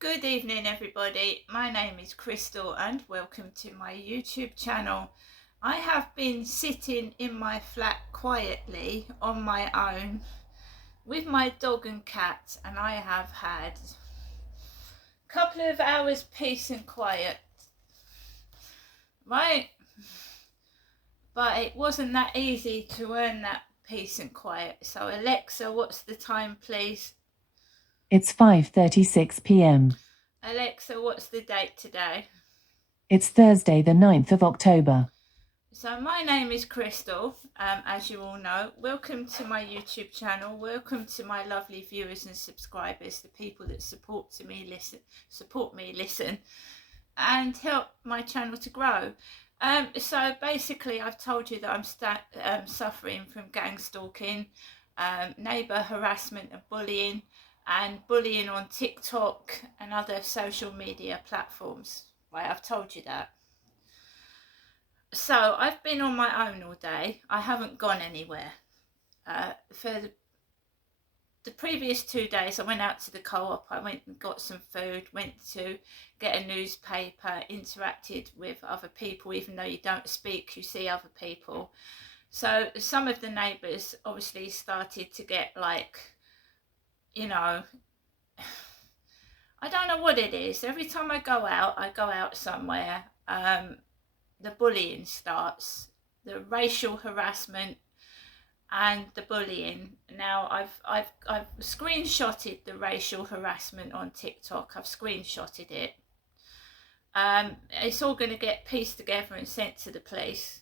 Good evening, everybody. My name is Crystal and welcome to my YouTube channel. I have been sitting in my flat quietly on my own with my dog and cat, and I have had a couple of hours peace and quiet, right? But it wasn't that easy to earn that peace and quiet. So Alexa, what's the time, please? It's 5:36 p.m. Alexa, what's the date today? It's Thursday, the 9th of October. So my name is Crystal, as you all know. Welcome to my YouTube channel. Welcome to my lovely viewers and subscribers, the people that support me, listen, and help my channel to grow. So basically, I've told you that I'm suffering from gang stalking, neighbour harassment and bullying on TikTok and other social media platforms. Right, I've told you that. So I've been on my own all day. I haven't gone anywhere. For the previous 2 days, I went out to the co-op. I went and got some food, went to get a newspaper, interacted with other people. Even though you don't speak, you see other people. So some of the neighbours obviously started to get like, I don't know what it is. Every time I go out somewhere, the bullying starts, the racial harassment and the bullying. Now I've screenshotted the racial harassment on TikTok. I've screenshotted it. It's all going to get pieced together and sent to the police.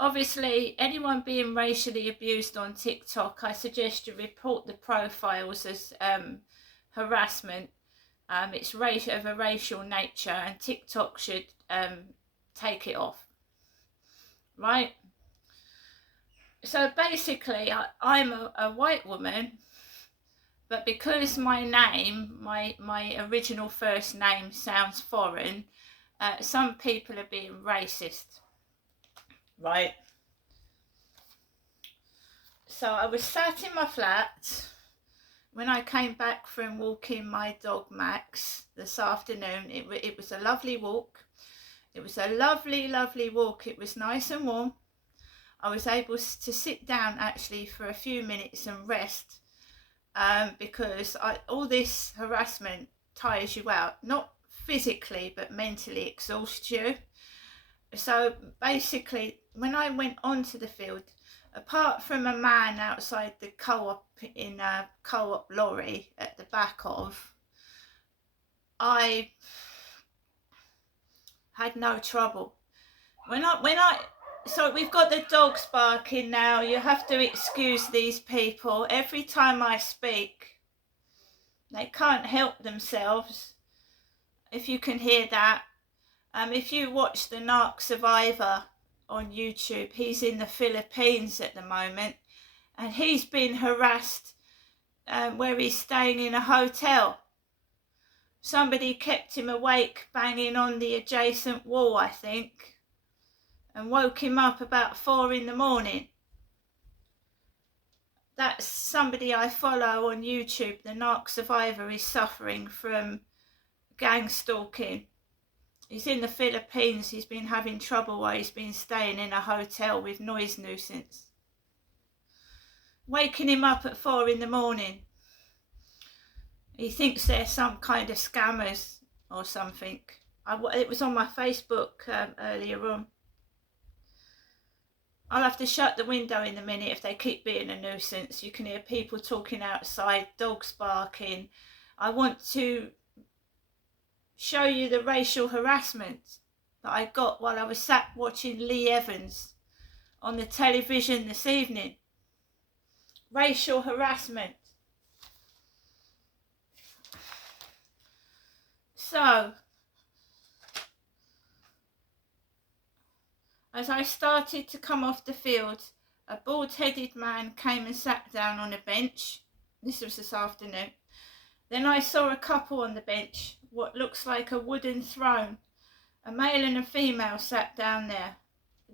Obviously, anyone being racially abused on TikTok, I suggest you report the profiles as harassment. It's of a racial nature, and TikTok should take it off, right? So basically, I'm a white woman, but because my name, my original first name sounds foreign, some people are being racist, right? So I was sat in my flat when I came back from walking my dog Max this afternoon. It was a lovely walk. It was a lovely, lovely walk. It was nice and warm. I was able to sit down actually for a few minutes and rest because all this harassment tires you out, not physically but mentally exhausts you. So basically, when I went onto the field, apart from a man outside the co-op in a co-op lorry at the back of, I had no trouble. So we've got the dogs barking now. You have to excuse these people. Every time I speak, they can't help themselves. If you can hear that. If you watch the Narc Survivor on YouTube, he's in the Philippines at the moment, and he's been harassed where he's staying in a hotel. Somebody kept him awake banging on the adjacent wall, I think, and woke him up about 4 a.m. That's somebody I follow on YouTube. The Narc Survivor is suffering from gang stalking. He's in the Philippines. He's been having trouble while he's been staying in a hotel with noise nuisance. Waking him up at 4 a.m. He thinks they're some kind of scammers or something. It was on my Facebook earlier on. I'll have to shut the window in a minute if they keep being a nuisance. You can hear people talking outside, dogs barking. I want to show you the racial harassment that I got while I was sat watching Lee Evans on the television this evening. Racial harassment. So, as I started to come off the field, a bald-headed man came and sat down on a bench. This was this afternoon. Then I saw a couple on the bench, what looks like a wooden throne. A male and a female sat down there.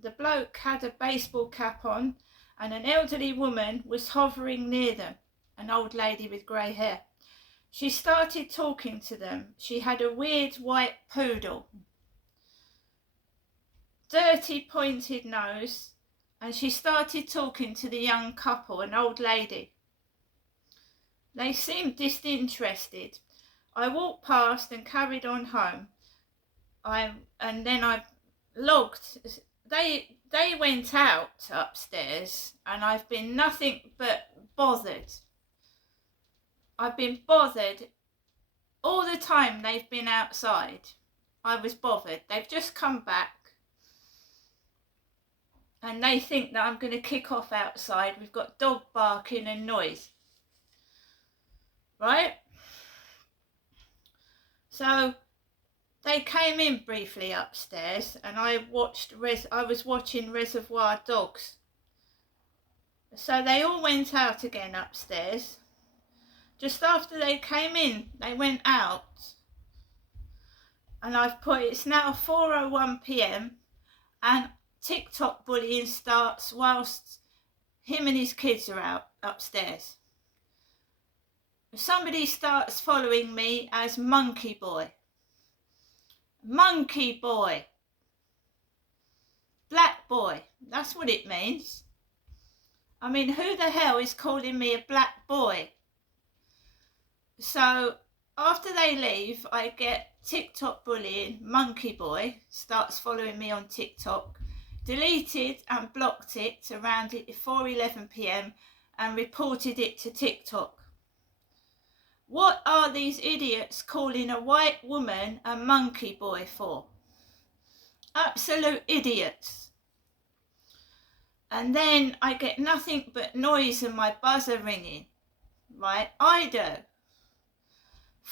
The bloke had a baseball cap on, and an elderly woman was hovering near them, an old lady with grey hair. She started talking to them. She had a weird white poodle, dirty pointed nose, and she started talking to the young couple, an old lady. They seemed disinterested. I walked past and carried on home. And then I logged. They went out upstairs, and I've been nothing but bothered. I've been bothered all the time they've been outside. I was bothered. They've just come back, and they think that I'm going to kick off outside. We've got dog barking and noise, right? So they came in briefly upstairs, and I was watching Reservoir Dogs. So they all went out again upstairs. Just after they came in, they went out, and I've put, it's now 4:01 p.m. and TikTok bullying starts whilst him and his kids are out upstairs. Somebody starts following me as Monkey Boy. Monkey Boy. Black boy. That's what it means. I mean, who the hell is calling me a black boy? So after they leave, I get TikTok bullying. Monkey Boy starts following me on TikTok. Deleted and blocked it around 4:11 p.m. and reported it to TikTok. What are these idiots calling a white woman a monkey boy for? Absolute idiots. And then I get nothing but noise and my buzzer ringing. Right, I do.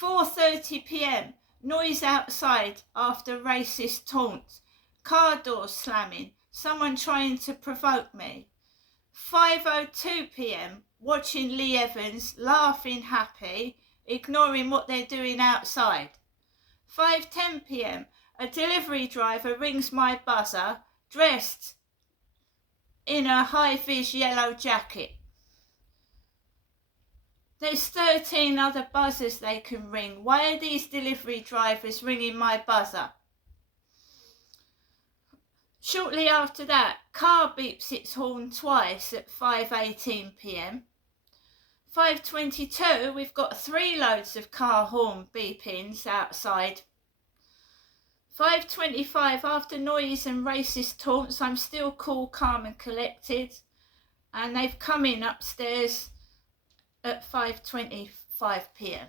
4:30 p.m, noise outside after racist taunts, car doors slamming, someone trying to provoke me. 5:02 p.m, watching Lee Evans laughing happy, ignoring what they're doing outside. 5:10 p.m, a delivery driver rings my buzzer, dressed in a high-vis yellow jacket. There's 13 other buzzers they can ring. Why are these delivery drivers ringing my buzzer? Shortly after that, car beeps its horn twice at 5:18 p.m. 5:22, we've got 3 loads of car horn beepings outside. 5:25, after noise and racist taunts, I'm still cool, calm and collected. And they've come in upstairs at 5:25 p.m.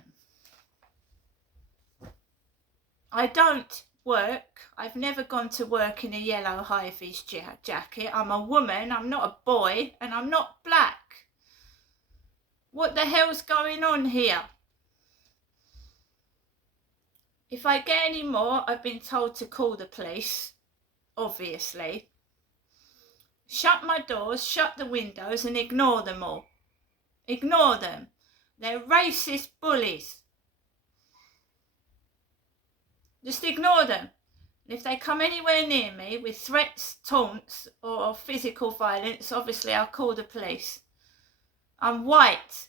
I don't work. I've never gone to work in a yellow high-vis jacket. I'm a woman, I'm not a boy, and I'm not black. What the hell's going on here? If I get any more, I've been told to call the police, obviously. Shut my doors, shut the windows and ignore them all. Ignore them. They're racist bullies. Just ignore them. And if they come anywhere near me with threats, taunts or physical violence, obviously I'll call the police. I'm white.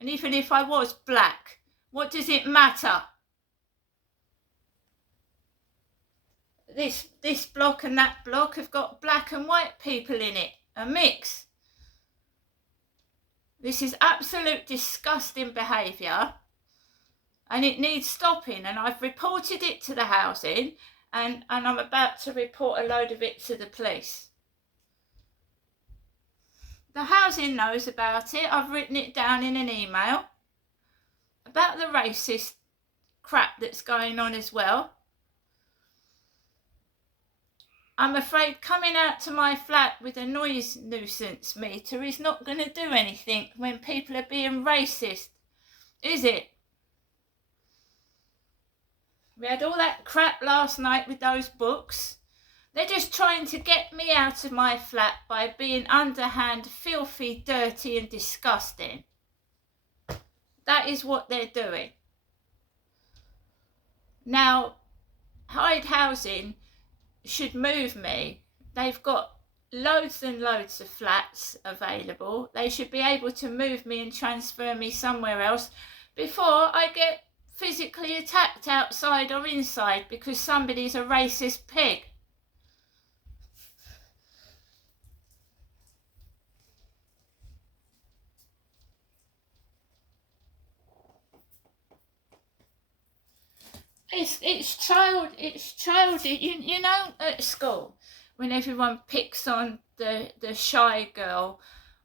And even if I was black, what does it matter? This block and that block have got black and white people in it. A mix. This is absolute disgusting behaviour and it needs stopping, and I've reported it to the housing and I'm about to report a load of it to the police. The housing knows about it. I've written it down in an email about the racist crap that's going on as well. I'm afraid coming out to my flat with a noise nuisance meter is not going to do anything when people are being racist, is it? We had all that crap last night with those books. They're just trying to get me out of my flat by being underhand, filthy, dirty and disgusting. That is what they're doing. Now, Hyde Housing should move me. They've got loads and loads of flats available. They should be able to move me and transfer me somewhere else, before I get physically attacked outside or inside because somebody's a racist pig. It's childish. You know, at school when everyone picks on the shy girl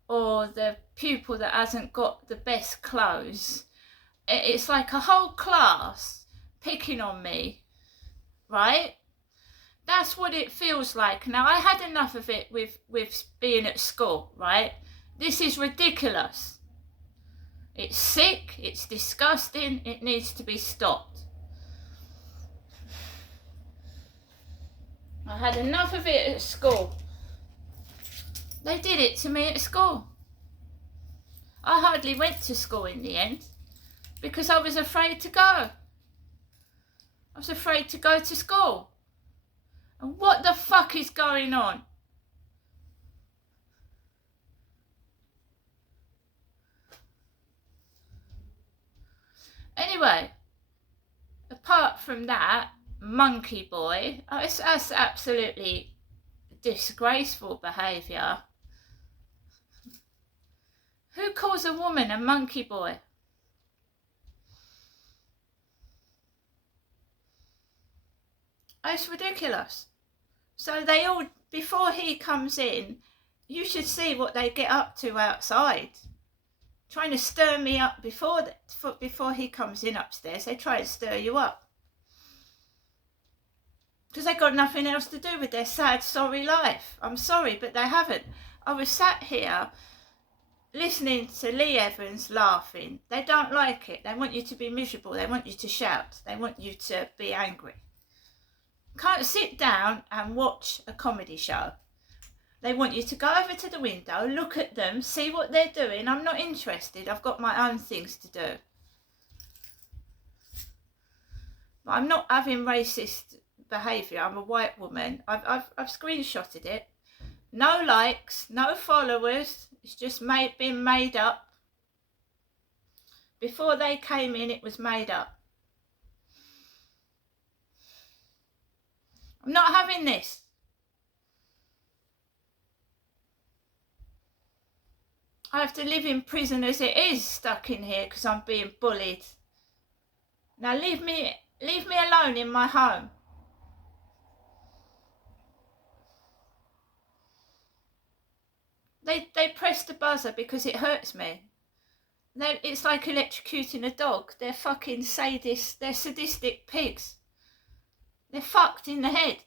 or the pupil that hasn't got the best clothes, it's like a whole class picking on me, right? That's what it feels like. Now, I had enough of it with being at school, right? This is ridiculous. It's sick, it's disgusting, it needs to be stopped. I had enough of it at school. They did it to me at school. I hardly went to school in the end because I was afraid to go. I was afraid to go to school. And what the fuck is going on? Anyway, apart from that, monkey boy, that's absolutely disgraceful behaviour. Who calls a woman a monkey boy? It's ridiculous. So they all, before he comes in, you should see what they get up to outside. Trying to stir me up before he comes in upstairs. They try to stir you up. Because they've got nothing else to do with their sad, sorry life. I'm sorry, but they haven't. I was sat here listening to Lee Evans laughing. They don't like it. They want you to be miserable. They want you to shout. They want you to be angry. Can't sit down and watch a comedy show. They want you to go over to the window, look at them, see what they're doing. I'm not interested. I've got my own things to do. But I'm not having racist behaviour. I'm a white woman. I've screenshotted it. No likes, no followers. It's just been made up. Before they came in, it was made up. I'm not having this. I have to live in prison as it is, stuck in here because I'm being bullied. Now leave me alone in my home. They press the buzzer because it hurts me. It's like electrocuting a dog. They're fucking sadists. They're sadistic pigs. They're fucked in the head.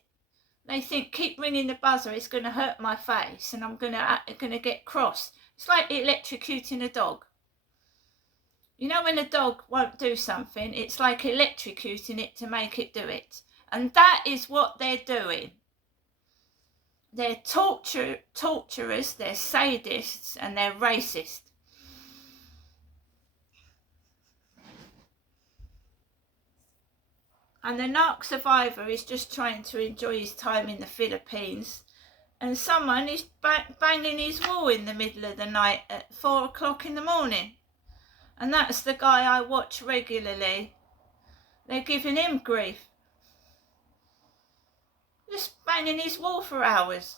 They think keep ringing the buzzer, it's going to hurt my face and I'm going to get cross. It's like electrocuting a dog. You know when a dog won't do something, it's like electrocuting it to make it do it. And that is what they're doing. They're torturers, they're sadists, and they're racist. And the narc survivor is just trying to enjoy his time in the Philippines. And someone is banging his wall in the middle of the night at 4 o'clock in the morning. And that's the guy I watch regularly. They're giving him grief. Just banging his wall for hours.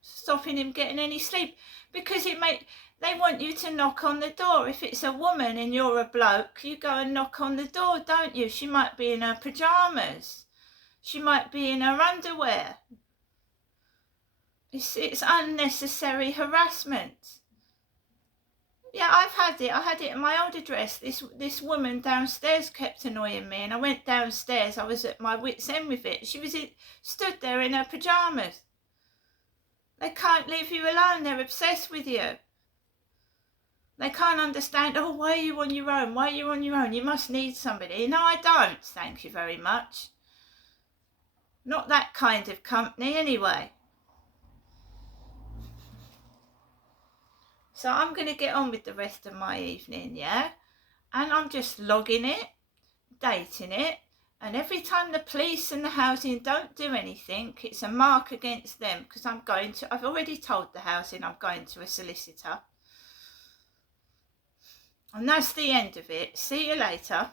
Stopping him getting any sleep. Because they want you to knock on the door. If it's a woman and you're a bloke, you go and knock on the door, don't you? She might be in her pyjamas. She might be in her underwear. It's unnecessary harassment. Yeah, I've had it. I had it at my old address. This woman downstairs kept annoying me, and I went downstairs. I was at my wit's end with it. She was stood there in her pyjamas. They can't leave you alone. They're obsessed with you. They can't understand, oh, why are you on your own? Why are you on your own? You must need somebody. No, I don't, thank you very much. Not that kind of company anyway. So I'm going to get on with the rest of my evening, yeah? And I'm just logging it, dating it, and every time the police and the housing don't do anything, it's a mark against them because I've already told the housing I'm going to a solicitor. And that's the end of it. See you later.